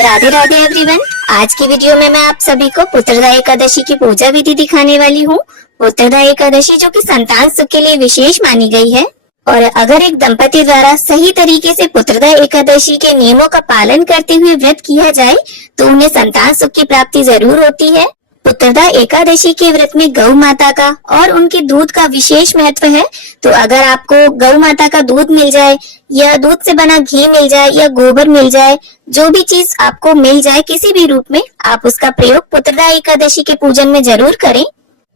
Radhe Radhe everyone. आज की video में मैं आप सभी को पुत्रदा एकादशी की पूजा विधि दिखाने वाली हूँ। पुत्रदा एकादशी जो कि संतान सुख के लिए विशेष मानी गई है और अगर एक दंपति द्वारा सही तरीके से पुत्रदा एकादशी के नियमों का पालन करते हुए व्रत किया जाए तो उन्हें संतान सुख की प्राप्ति जरूर होती है। पुत्रदा एकादशी के व्रत में गौ माता का और उनके दूध का विशेष महत्व है। तो अगर आपको गौ माता का दूध मिल जाए या दूध से बना घी मिल जाए या गोबर मिल जाए, जो भी चीज आपको मिल जाए किसी भी रूप में, आप उसका प्रयोग पुत्रदा एकादशी के पूजन में जरूर करें।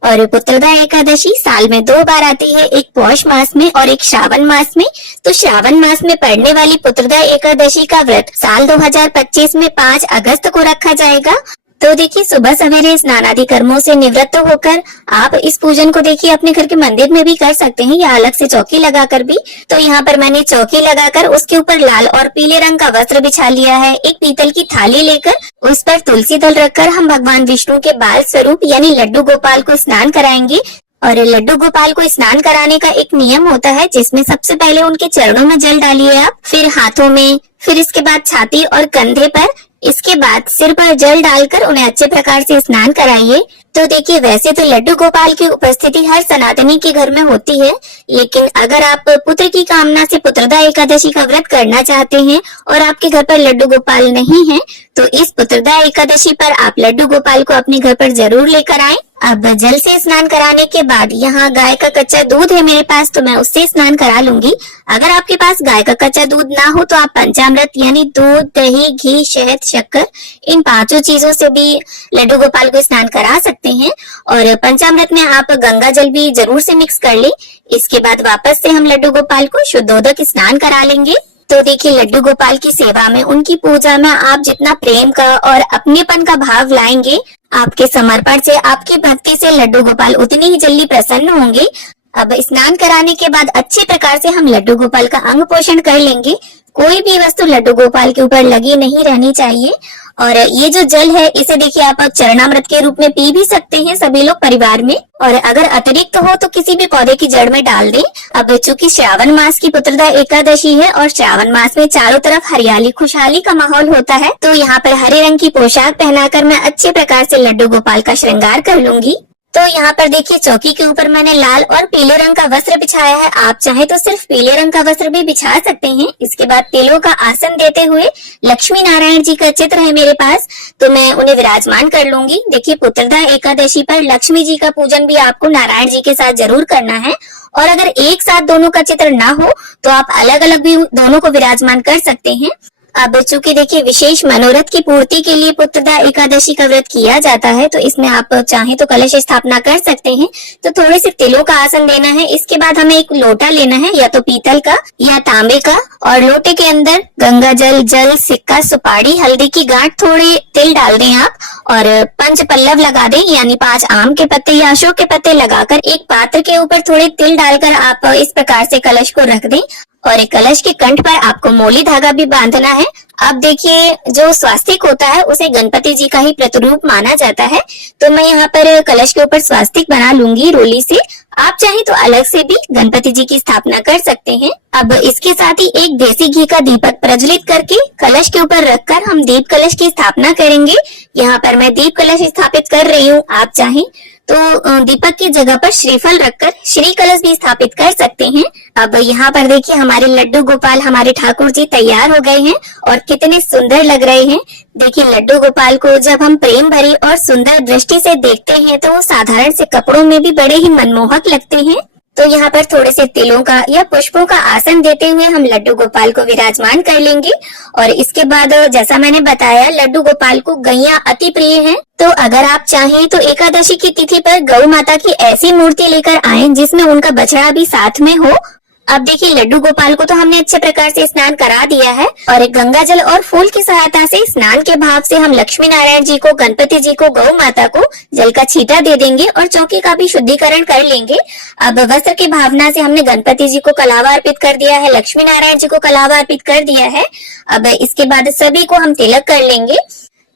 और पुत्रदा एकादशी साल में 2 बार आती है, एक पौष मास में और एक श्रावण मास में। तो श्रावण मास में पड़ने वाली पुत्रदा एकादशी का व्रत साल 2025 में 5 अगस्त को रखा जाएगा। तो देखिए, सुबह सवेरे स्नान आदि कर्मों से निवृत्त होकर आप इस पूजन को देखिए अपने घर के मंदिर में भी कर सकते हैं या अलग से चौकी लगाकर भी। तो यहाँ पर मैंने चौकी लगाकर उसके ऊपर लाल और पीले रंग का वस्त्र बिछा लिया है। एक पीतल की थाली लेकर उस पर तुलसी दल रखकर हम भगवान विष्णु के बाल स्वरूप यानी लड्डू गोपाल को स्नान कराएंगे। और लड्डू गोपाल को स्नान कराने का एक नियम होता है जिसमें सबसे पहले उनके चरणों में जल डालिए आप, फिर हाथों में, फिर इसके बाद छाती और कंधे पर, इसके बाद सिर पर जल डालकर उन्हें अच्छे प्रकार से स्नान कराइए। तो देखिए, वैसे तो लड्डू गोपाल की उपस्थिति हर सनातनी के घर में होती है, लेकिन अगर आप पुत्र की कामना से पुत्रदा एकादशी का व्रत करना चाहते हैं और आपके घर पर लड्डू गोपाल नहीं है तो इस पुत्रदा एकादशी पर आप लड्डू गोपाल को अपने घर पर जरूर लेकर आएं। अब जल से स्नान कराने के बाद यहाँ गाय का कच्चा दूध है मेरे पास, तो मैं उससे स्नान करा लूंगी। अगर आपके पास गाय का कच्चा दूध ना हो तो आप पंचामृत यानी दूध, दही, घी, शहद, शक्कर, इन 5 चीजों से भी लड्डू गोपाल को स्नान करा सकते हैं। और पंचामृत में आप गंगा जल भी जरूर से मिक्स कर ले। इसके बाद वापस से हम लड्डू गोपाल को शुद्धोदक स्नान करा लेंगे। तो देखिए, लड्डू गोपाल की सेवा में, उनकी पूजा में आप जितना प्रेम का और अपनेपन का भाव लाएंगे, आपके समर्पण से, आपकी भक्ति से लड्डू गोपाल उतनी ही जल्दी प्रसन्न होंगे। अब स्नान कराने के बाद अच्छे प्रकार से हम लड्डू गोपाल का अंग पोषण कर लेंगे। कोई भी वस्तु लड्डू गोपाल के ऊपर लगी नहीं रहनी चाहिए। और ये जो जल है इसे देखिए आप चरणामृत के रूप में पी भी सकते हैं सभी लोग परिवार में, और अगर अतिरिक्त हो तो किसी भी पौधे की जड़ में डाल दें। अब चूंकि श्रावण मास की पुत्रदा एकादशी है और श्रावण मास में चारों तरफ हरियाली खुशहाली का माहौल होता है, तो यहाँ पर हरे रंग की पोशाक पहनाकर मैं अच्छे प्रकार से लड्डू गोपाल का श्रृंगार कर लूंगी। तो यहाँ पर देखिए, चौकी के ऊपर मैंने लाल और पीले रंग का वस्त्र बिछाया है। आप चाहे तो सिर्फ पीले रंग का वस्त्र भी बिछा सकते हैं। इसके बाद तिलों का आसन देते हुए लक्ष्मी नारायण जी का चित्र है मेरे पास, तो मैं उन्हें विराजमान कर लूंगी। देखिए, पुत्रदा एकादशी पर लक्ष्मी जी का पूजन भी आपको नारायण जी के साथ जरूर करना है। और अगर एक साथ दोनों का चित्र ना हो तो आप अलग अलग भी दोनों को विराजमान कर सकते हैं। अब चूंकि देखिए, विशेष मनोरथ की पूर्ति के लिए पुत्रदा एकादशी का व्रत किया जाता है, तो इसमें आप चाहे तो कलश स्थापना कर सकते हैं। तो थोड़े से तिलों का आसन देना है। इसके बाद हमें एक लोटा लेना है, या तो पीतल का या तांबे का, और लोटे के अंदर गंगा जल, सिक्का, सुपारी, हल्दी की गांठ, थोड़े तिल डाल दें आप, और 5 पल्लव लगा दें यानी 5 आम के पत्ते या अशोक के पत्ते लगाकर एक पात्र के ऊपर थोड़े तिल डालकर आप इस प्रकार से कलश को रख दें। और एक कलश के कंठ पर आपको मोली धागा भी बांधना है। अब देखिए, जो स्वास्तिक होता है उसे गणपति जी का ही प्रतिरूप माना जाता है, तो मैं यहाँ पर कलश के ऊपर स्वास्तिक बना लूंगी रोली से। आप चाहे तो अलग से भी गणपति जी की स्थापना कर सकते हैं। अब इसके साथ ही एक देसी घी का दीपक प्रज्वलित करके कलश के ऊपर रखकर हम दीप कलश की स्थापना करेंगे। यहाँ पर मैं दीप कलश स्थापित कर रही हूँ। आप चाहें तो दीपक की जगह पर श्रीफल रखकर श्री कलश भी स्थापित कर सकते हैं। अब यहाँ पर देखिए, हमारे लड्डू गोपाल, हमारे ठाकुर जी तैयार हो गए हैं और कितने सुंदर लग रहे हैं। देखिए, लड्डू गोपाल को जब हम प्रेम भरी और सुंदर दृष्टि से देखते हैं तो वो साधारण से कपड़ों में भी बड़े ही मनमोहक लगते हैं। तो यहाँ पर थोड़े से तिलों का या पुष्पों का आसन देते हुए हम लड्डू गोपाल को विराजमान कर लेंगे। और इसके बाद जैसा मैंने बताया, लड्डू गोपाल को गैया अति प्रिय है, तो अगर आप चाहें तो एकादशी की तिथि पर गौ माता की ऐसी मूर्ति लेकर आएं जिसमें उनका बछड़ा भी साथ में हो। अब देखिए, लड्डू गोपाल को तो हमने अच्छे प्रकार से स्नान करा दिया है, और एक गंगा जल और फूल की सहायता से स्नान के भाव से हम लक्ष्मी नारायण जी को, गणपति जी को, गौ माता को जल का छींटा दे देंगे और चौकी का भी शुद्धिकरण कर लेंगे। अब वस्त्र की भावना से हमने गणपति जी को कलावा अर्पित कर दिया है, लक्ष्मी नारायण जी को कलावा अर्पित कर दिया है। अब इसके बाद सभी को हम तिलक कर लेंगे।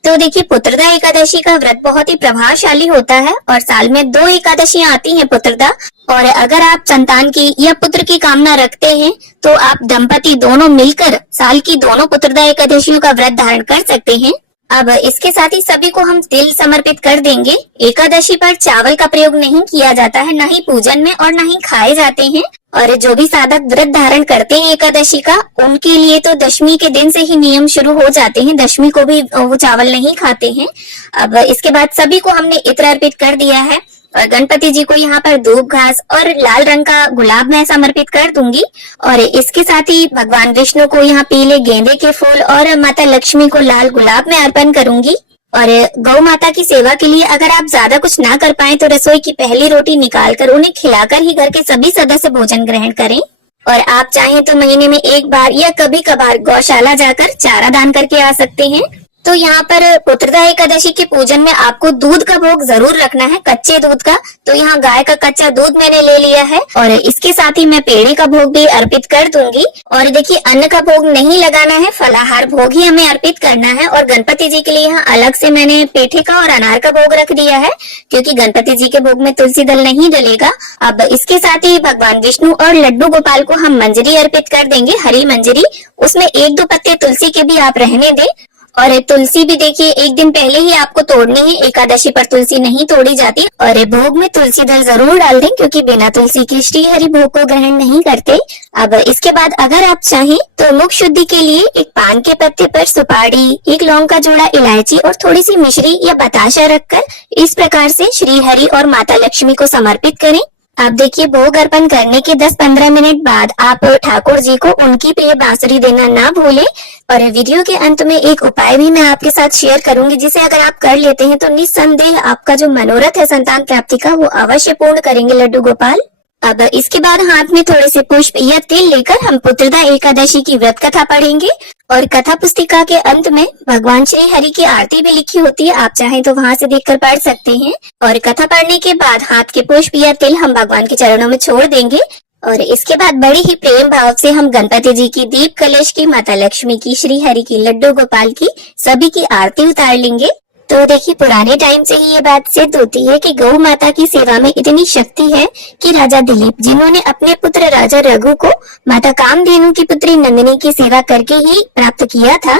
तो देखिए, पुत्रदा एकादशी का व्रत बहुत ही प्रभावशाली होता है और साल में 2 एकादशियां आती हैं पुत्रदा। और अगर आप संतान की या पुत्र की कामना रखते हैं तो आप दंपति दोनों मिलकर साल की दोनों पुत्रदा एकादशियों का व्रत धारण कर सकते हैं। अब इसके साथ ही सभी को हम तिल समर्पित कर देंगे। एकादशी पर चावल का प्रयोग नहीं किया जाता है, न ही पूजन में और न ही खाए जाते हैं। और जो भी साधक व्रत धारण करते हैं एकादशी का, उनके लिए तो दशमी के दिन से ही नियम शुरू हो जाते हैं, दशमी को भी वो चावल नहीं खाते हैं। अब इसके बाद सभी को हमने इत्र अर्पित कर दिया है और गणपति जी को यहाँ पर धूप घास और लाल रंग का गुलाब मैं समर्पित कर दूंगी। और इसके साथ ही भगवान विष्णु को यहाँ पीले गेंदे के फूल और माता लक्ष्मी को लाल गुलाब में अर्पण करूंगी। और गौ माता की सेवा के लिए अगर आप ज्यादा कुछ ना कर पाए तो रसोई की पहली रोटी निकालकर उन्हें खिलाकर ही घर के सभी सदस्य भोजन ग्रहण करें। और आप चाहें तो महीने में एक बार या कभी कभार गौशाला जाकर चारा दान करके आ सकते हैं। तो यहाँ पर पुत्रदा एकादशी के पूजन में आपको दूध का भोग जरूर रखना है, कच्चे दूध का। तो यहाँ गाय का कच्चा दूध मैंने ले लिया है और इसके साथ ही मैं पेड़े का भोग भी अर्पित कर दूंगी। और देखिए, अन्न का भोग नहीं लगाना है, फलाहार भोग ही हमें अर्पित करना है। और गणपति जी के लिए यहाँ अलग से मैंने पेठे का और अनार का भोग रख दिया है, क्योंकि गणपति जी के भोग में तुलसी दल नहीं डलेगा। अब इसके साथ ही भगवान विष्णु और लड्डू गोपाल को हम मंजरी अर्पित कर देंगे, हरी मंजरी। उसमें 1-2 पत्ते तुलसी के भी आप रहने दें। और तुलसी भी देखिए, एक दिन पहले ही आपको तोड़नी है, एकादशी पर तुलसी नहीं तोड़ी जाती। और भोग में तुलसी दल जरूर डाल दें, क्योंकि बिना तुलसी के श्री हरि भोग को ग्रहण नहीं करते। अब इसके बाद अगर आप चाहें तो मुख शुद्धि के लिए एक पान के पत्ते पर सुपारी, 1 लौंग का जोड़ा इलायची और थोड़ी सी मिश्री या बताशा रखकर इस प्रकार से श्री हरि और माता लक्ष्मी को समर्पित करें। आप देखिए, भोग अर्पण करने के 10-15 मिनट बाद आप ठाकुर जी को उनकी प्रिय बांसुरी देना ना भूलें। और वीडियो के अंत में एक उपाय भी मैं आपके साथ शेयर करूंगी, जिसे अगर आप कर लेते हैं तो निस्संदेह आपका जो मनोरथ है संतान प्राप्ति का, वो अवश्य पूर्ण करेंगे लड्डू गोपाल। अब इसके बाद हाथ में थोड़े से पुष्प या तिल लेकर हम पुत्रदा एकादशी की व्रत कथा पढ़ेंगे। और कथा पुस्तिका के अंत में भगवान श्री हरि की आरती भी लिखी होती है, आप चाहें तो वहां से देखकर पढ़ सकते हैं। और कथा पढ़ने के बाद हाथ के पुष्प या तिल हम भगवान के चरणों में छोड़ देंगे। और इसके बाद बड़ी ही प्रेम भाव से हम गणपति जी की, दीप कलश की, माता लक्ष्मी की, श्री हरि की, लड्डू गोपाल की, सभी की आरती उतार लेंगे। तो देखिए, पुराने टाइम से ही ये बात सिद्ध होती है कि गौ माता की सेवा में इतनी शक्ति है कि राजा दिलीप, जिन्होंने अपने पुत्र राजा रघु को माता कामधेनु की पुत्री नंदिनी की सेवा करके ही प्राप्त किया था।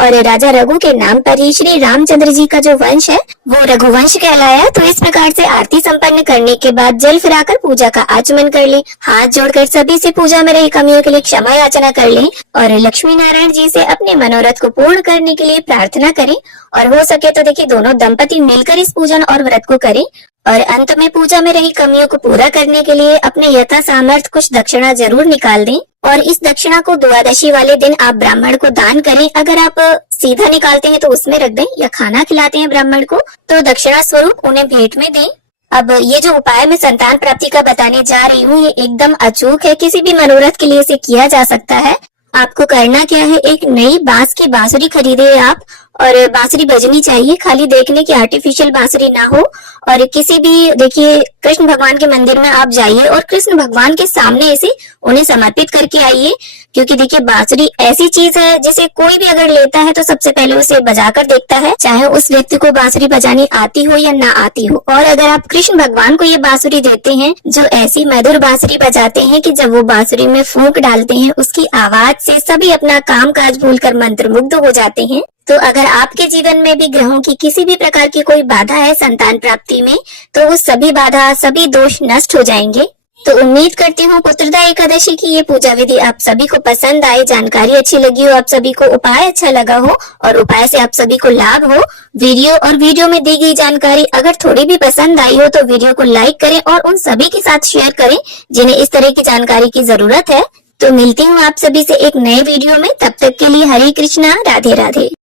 और राजा रघु के नाम पर ही श्री रामचंद्र जी का जो वंश है वो रघुवंश कहलाया। तो इस प्रकार से आरती संपन्न करने के बाद जल फिराकर पूजा का आचमन कर ले, हाथ जोड़कर सभी से पूजा में रही कमियों के लिए क्षमा याचना कर ले और लक्ष्मी नारायण जी से अपने मनोरथ को पूर्ण करने के लिए प्रार्थना करें। और हो सके तो देखिए, दोनों दंपति मिलकर इस पूजन और व्रत को करें। और अंत में पूजा में रही कमियों को पूरा करने के लिए अपने यथा सामर्थ्य कुछ दक्षिणा जरूर निकाल दें। और इस दक्षिणा को द्वादशी वाले दिन आप ब्राह्मण को दान करें। अगर आप सीधा निकालते हैं तो उसमें रख दें, या खाना खिलाते हैं ब्राह्मण को तो दक्षिणा स्वरूप उन्हें भेंट में दें। अब ये जो उपाय मैं संतान प्राप्ति का बताने जा रही हूँ, ये एकदम अचूक है, किसी भी मनोरथ के लिए इसे किया जा सकता है। आपको करना क्या है, एक नई बांस की बांसुरी खरीदे आप, और बांसुरी बजनी चाहिए, खाली देखने की आर्टिफिशियल बांसुरी ना हो। और किसी भी देखिए कृष्ण भगवान के मंदिर में आप जाइए और कृष्ण भगवान के सामने इसे उन्हें समर्पित करके आइए। क्योंकि देखिए, बांसुरी ऐसी चीज है जिसे कोई भी अगर लेता है तो सबसे पहले उसे बजाकर देखता है, चाहे उस व्यक्ति को बांसुरी बजानी आती हो या ना आती हो। और अगर आप कृष्ण भगवान को ये बांसुरी देते हैं, जो ऐसी मधुर बांसुरी बजाते हैं कि जब वो बांसुरी में फूंक डालते हैं, उसकी आवाज से सभी अपना काम काज भूलकर मंत्रमुग्ध हो जाते हैं। तो अगर आपके जीवन में भी ग्रहों की किसी भी प्रकार की कोई बाधा है संतान प्राप्ति में, तो वो सभी बाधा, सभी दोष नष्ट हो जाएंगे। तो उम्मीद करती हूँ पुत्रदा एकादशी की ये पूजा विधि आप सभी को पसंद आई, जानकारी अच्छी लगी हो, आप सभी को उपाय अच्छा लगा हो और उपाय से आप सभी को लाभ हो। वीडियो में दी गई जानकारी अगर थोड़ी भी पसंद आई हो तो वीडियो को लाइक करें और उन सभी के साथ शेयर करें जिन्हें इस तरह की जानकारी की जरूरत है। तो मिलती हूँ आप सभी से एक नए वीडियो में, तब तक के लिए हरे कृष्णा, राधे राधे।